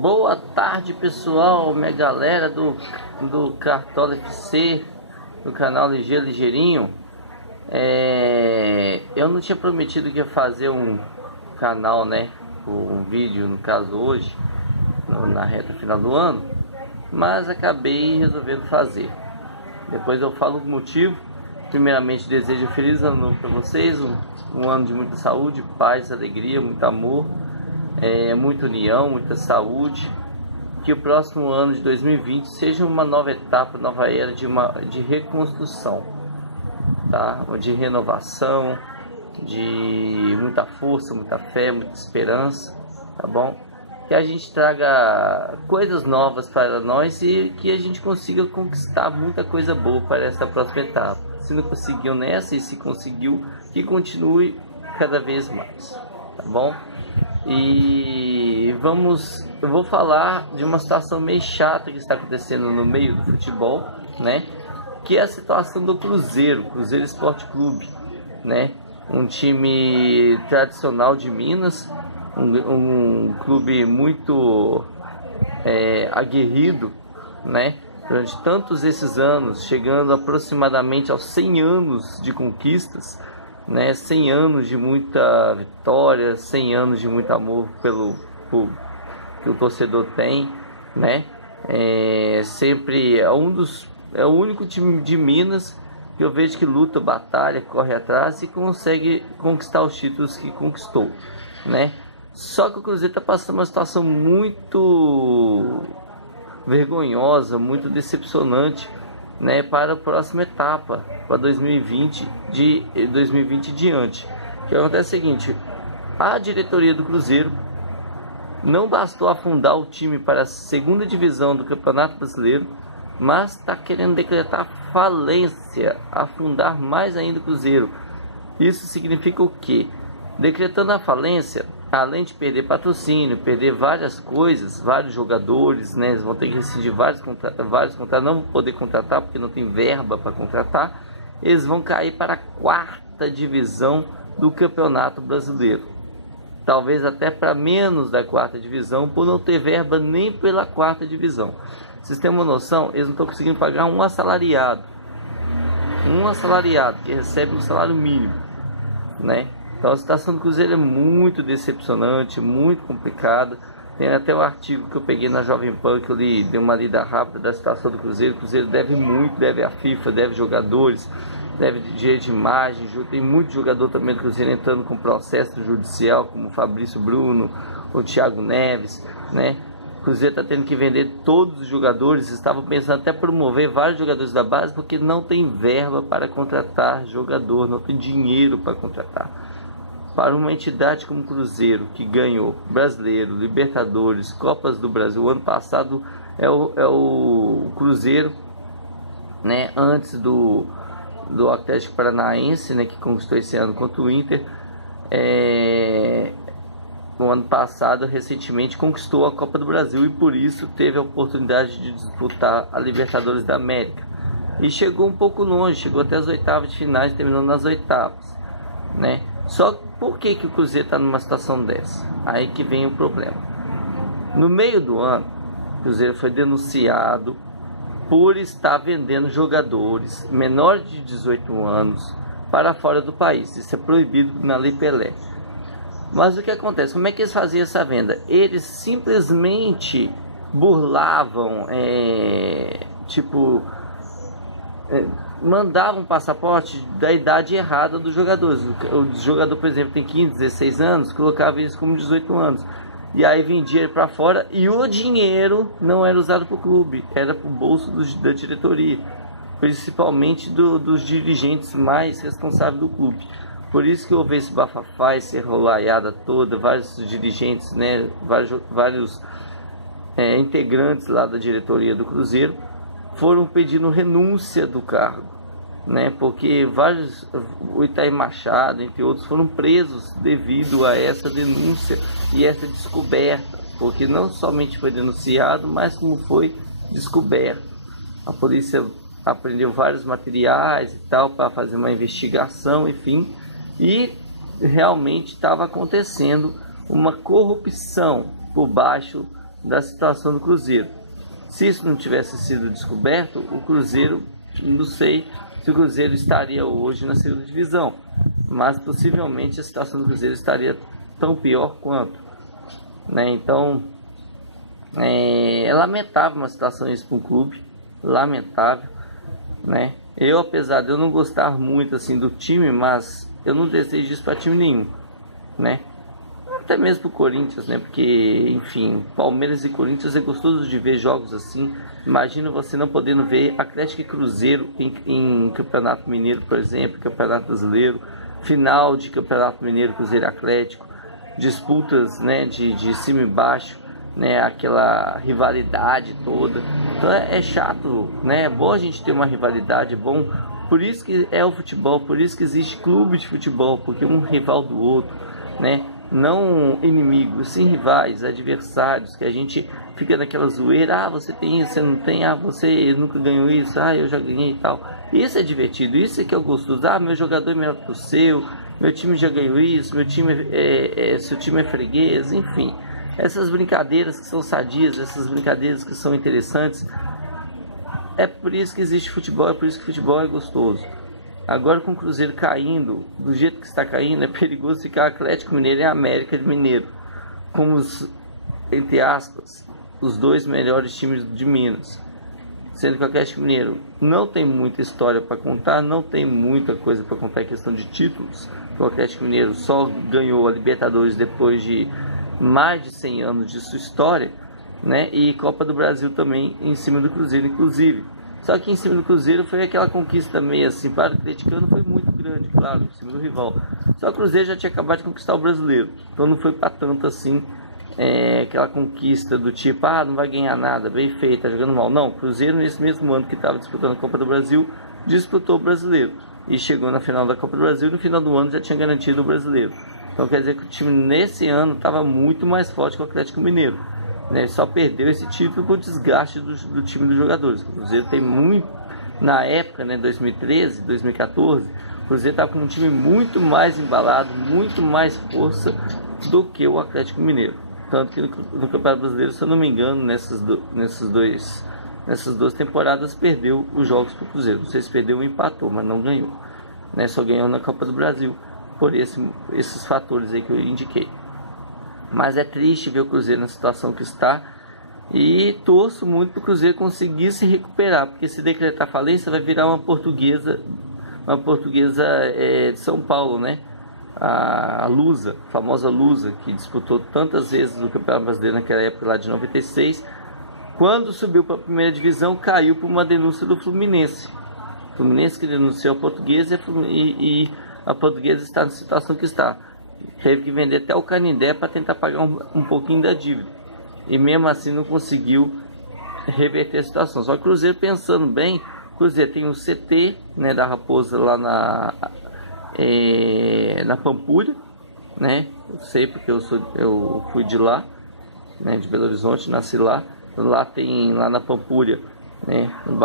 Boa tarde, pessoal, minha galera do Cartola FC, do canal Ligeirinho. Eu não tinha prometido que ia fazer um canal, né, um vídeo, no caso hoje, na reta final do ano, mas acabei resolvendo fazer. Depois eu falo o motivo. Primeiramente, desejo um feliz ano novo para vocês, um ano de muita saúde, paz, alegria, muito amor, muita união, muita saúde. Que o próximo ano de 2020 seja uma nova etapa, nova era de reconstrução, tá? De renovação, de muita força, muita fé, muita esperança, tá bom? Que a gente traga coisas novas para nós e que a gente consiga conquistar muita coisa boa para essa próxima etapa. Se não conseguiu nessa e se conseguiu, que continue cada vez mais, tá bom? E eu vou falar de uma situação meio chata que está acontecendo no meio do futebol, né? Que é a situação do Cruzeiro Esporte Clube, né? Um time tradicional de Minas, um clube muito aguerrido, né? Durante tantos esses anos, chegando aproximadamente aos 100 anos de conquistas, né? 100 anos de muita vitória, 100 anos de muito amor que o torcedor tem, né? Sempre é o único time de Minas que eu vejo que luta, batalha, corre atrás e consegue conquistar os títulos que conquistou, né? Só que o Cruzeiro está passando uma situação muito vergonhosa, muito decepcionante, né, para a próxima etapa, para 2020 e diante. O que acontece é o seguinte: a diretoria do Cruzeiro não bastou afundar o time para a segunda divisão do Campeonato Brasileiro, mas está querendo decretar falência, afundar mais ainda o Cruzeiro. Isso significa o quê? Decretando a falência, além de perder patrocínio, perder várias coisas, vários jogadores, né? Eles vão ter que rescindir vários contratos, não vão poder contratar porque não tem verba para contratar. Eles vão cair para a quarta divisão do Campeonato Brasileiro. Talvez até para menos da quarta divisão, por não ter verba nem pela quarta divisão. Vocês têm uma noção? Eles não estão conseguindo pagar um assalariado que recebe um salário mínimo, né? Então a situação do Cruzeiro é muito decepcionante, muito complicada. Tem até um artigo que eu peguei na Jovem Pan, que eu li, dei uma lida rápida da situação do Cruzeiro. O Cruzeiro deve muito, deve à FIFA, deve jogadores, deve direito de imagem. Tem muito jogador também do Cruzeiro entrando com processo judicial, como o Fabrício Bruno, o Thiago Neves, né? O Cruzeiro está tendo que vender todos os jogadores. Estavam pensando até promover vários jogadores da base, porque não tem verba para contratar jogador, não tem dinheiro para contratar. Para uma entidade como o Cruzeiro, que ganhou Brasileiro, Libertadores, Copas do Brasil, o ano passado é o Cruzeiro, né, antes do Atlético Paranaense, né, que conquistou esse ano contra o Inter, no ano passado, recentemente, conquistou a Copa do Brasil e por isso teve a oportunidade de disputar a Libertadores da América. E chegou um pouco longe, chegou até as oitavas de finais, terminando nas oitavas, né? Só que por que o Cruzeiro está numa situação dessa? Aí que vem o problema. No meio do ano, o Cruzeiro foi denunciado por estar vendendo jogadores menores de 18 anos para fora do país. Isso é proibido na Lei Pelé. Mas o que acontece? Como é que eles faziam essa venda? Eles simplesmente burlavam, mandavam um passaporte da idade errada dos jogadores. O jogador, por exemplo, tem 15, 16 anos, colocava eles como 18 anos. E aí vendia ele para fora e o dinheiro não era usado para o clube, era para o bolso da diretoria, principalmente dos dirigentes mais responsáveis do clube. Por isso que houve esse bafafá, essa enrolaiada toda, vários dirigentes, né, vários integrantes lá da diretoria do Cruzeiro foram pedindo renúncia do cargo, né? Porque o Itair Machado, entre outros, foram presos devido a essa denúncia e essa descoberta, porque não somente foi denunciado, mas como foi descoberto. A polícia apreendeu vários materiais e tal para fazer uma investigação, enfim, e realmente estava acontecendo uma corrupção por baixo da situação do Cruzeiro. Se isso não tivesse sido descoberto, o Cruzeiro, não sei se o Cruzeiro estaria hoje na segunda divisão, mas possivelmente a situação do Cruzeiro estaria tão pior quanto, né? Então é lamentável uma situação isso para um clube, lamentável, né? Eu, apesar de eu não gostar muito assim do time, mas eu não desejo isso para time nenhum, né? Até mesmo pro Corinthians, né? Porque, enfim, Palmeiras e Corinthians é gostoso de ver jogos assim. Imagina você não podendo ver Atlético e Cruzeiro em Campeonato Mineiro, por exemplo, Campeonato Brasileiro, final de Campeonato Mineiro, Cruzeiro e Atlético, disputas, né, de cima e baixo, né, aquela rivalidade toda. Então é chato, né? É bom a gente ter uma rivalidade, é bom. Por isso que é o futebol, por isso que existe clube de futebol, porque um rival do outro, né? Não inimigos, sim rivais, adversários, que a gente fica naquela zoeira, você tem isso, você não tem, você nunca ganhou isso, eu já ganhei e tal. Isso é divertido, isso é que eu gosto, meu jogador é melhor que o seu, meu time já ganhou isso, meu time seu time é freguês, enfim. Essas brincadeiras que são sadias, essas brincadeiras que são interessantes, é por isso que existe futebol, é por isso que futebol é gostoso. Agora, com o Cruzeiro caindo, do jeito que está caindo, é perigoso ficar Atlético Mineiro e América Mineiro como os, entre aspas, os dois melhores times de Minas. Sendo que o Atlético Mineiro não tem muita história para contar, não tem muita coisa para contar em questão de títulos. O Atlético Mineiro só ganhou a Libertadores depois de mais de 100 anos de sua história, né? E Copa do Brasil também em cima do Cruzeiro, inclusive. Só que em cima do Cruzeiro foi aquela conquista meio assim, para o atleticano foi muito grande, claro, em cima do rival. Só que o Cruzeiro já tinha acabado de conquistar o Brasileiro, então não foi para tanto assim, aquela conquista do tipo, não vai ganhar nada, bem feito, tá jogando mal. Não, o Cruzeiro nesse mesmo ano que estava disputando a Copa do Brasil, disputou o Brasileiro. E chegou na final da Copa do Brasil e no final do ano já tinha garantido o Brasileiro. Então quer dizer que o time nesse ano estava muito mais forte que o Atlético Mineiro. Né, só perdeu esse título por desgaste do time dos jogadores. O Cruzeiro tem muito, na época, né, 2013, 2014, o Cruzeiro estava com um time muito mais embalado, muito mais força do que o Atlético Mineiro. Tanto que no Campeonato Brasileiro, se eu não me engano, nessas duas temporadas perdeu os jogos para o Cruzeiro. Não sei se perdeu ou empatou, mas não ganhou. Né, só ganhou na Copa do Brasil por esses fatores aí que eu indiquei. Mas é triste ver o Cruzeiro na situação que está. E torço muito para o Cruzeiro conseguir se recuperar. Porque se decretar falência vai virar uma portuguesa de São Paulo, né? A Lusa, a famosa Lusa, que disputou tantas vezes o Campeonato Brasileiro naquela época lá de 96. Quando subiu para a primeira divisão, caiu por uma denúncia do Fluminense. O Fluminense que denunciou a Portuguesa e a Portuguesa está na situação que está. Teve que vender até o Canindé para tentar pagar um pouquinho da dívida. E mesmo assim não conseguiu reverter a situação. Só que o Cruzeiro, pensando bem, o Cruzeiro tem o CT, né, da Raposa lá na Pampulha, né? Eu sei porque eu fui de lá, né, de Belo Horizonte, nasci lá. Lá na Pampulha, né, no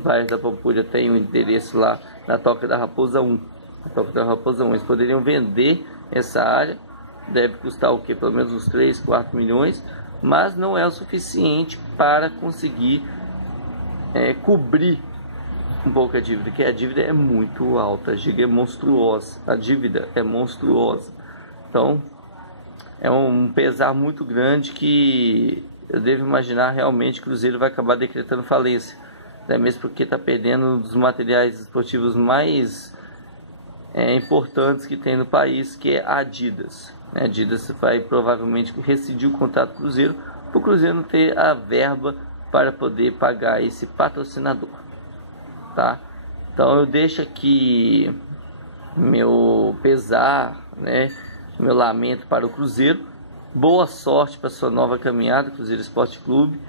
bairro da Pampulha tem um endereço lá na Toca da Raposa 1. A Toca da Raposa 1. Eles poderiam vender essa área, deve custar o que? Pelo menos uns 3, 4 milhões, mas não é o suficiente para conseguir cobrir um pouco a dívida, porque a dívida é muito alta, a dívida é monstruosa, então é um pesar muito grande que eu devo imaginar realmente que o Cruzeiro vai acabar decretando falência, até mesmo porque está perdendo um dos materiais esportivos mais importantes que tem no país, que é a Adidas. A Adidas vai provavelmente rescindir o contrato do Cruzeiro, para o Cruzeiro não ter a verba para poder pagar esse patrocinador, tá? Então eu deixo aqui meu pesar, né, meu lamento para o Cruzeiro. Boa sorte para sua nova caminhada, Cruzeiro Esporte Clube.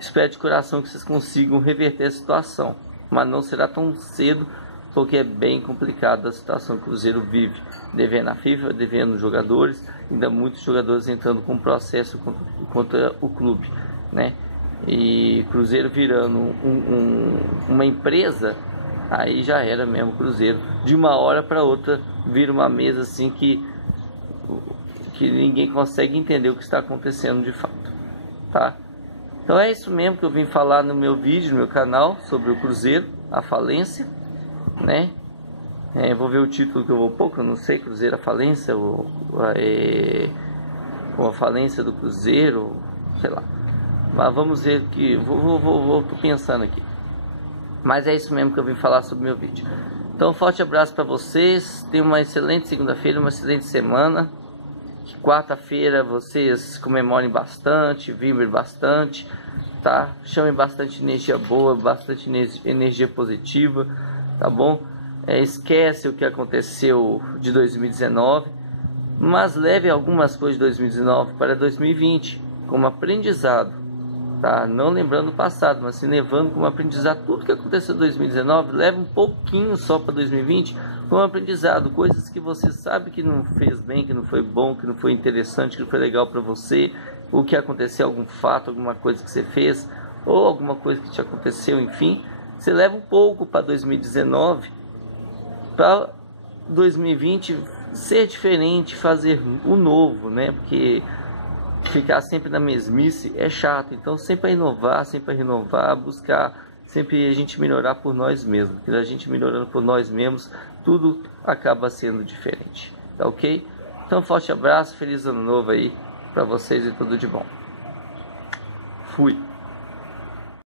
Espero de coração que vocês consigam reverter a situação, mas não será tão cedo, porque é bem complicado a situação que o Cruzeiro vive, devendo a FIFA, devendo jogadores, ainda muitos jogadores entrando com processo contra o clube, né? E Cruzeiro virando uma empresa, aí já era mesmo Cruzeiro. De uma hora para outra vira uma mesa assim que ninguém consegue entender o que está acontecendo de fato. tá? Então é isso mesmo que eu vim falar no meu vídeo, no meu canal, sobre o Cruzeiro, a falência, né? Vou ver o título que eu vou pôr, que eu não sei, Cruzeiro, a falência, ou a falência do Cruzeiro, sei lá. Mas vamos ver que, tô pensando aqui. Mas é isso mesmo que eu vim falar sobre o meu vídeo. Então, um forte abraço para vocês, tenham uma excelente segunda-feira, uma excelente semana. Que quarta-feira vocês comemorem bastante, vibrem bastante, tá? Chamem bastante energia boa, bastante energia positiva, tá bom? Esquece o que aconteceu de 2019, mas leve algumas coisas de 2019 para 2020 como aprendizado, tá? Não lembrando o passado, mas sim levando como aprendizado tudo que aconteceu em 2019, leve um pouquinho só para 2020 como aprendizado, coisas que você sabe que não fez bem, que não foi bom, que não foi interessante, que não foi legal para você, o que aconteceu, algum fato, alguma coisa que você fez, ou alguma coisa que te aconteceu, enfim, você leva um pouco para 2019, para 2020 ser diferente, fazer o novo, né? Porque ficar sempre na mesmice é chato, então sempre a inovar, sempre a renovar, buscar sempre a gente melhorar por nós mesmos, porque a gente melhorando por nós mesmos, tudo acaba sendo diferente, tá ok? Então forte abraço, feliz ano novo aí pra vocês e tudo de bom. Fui!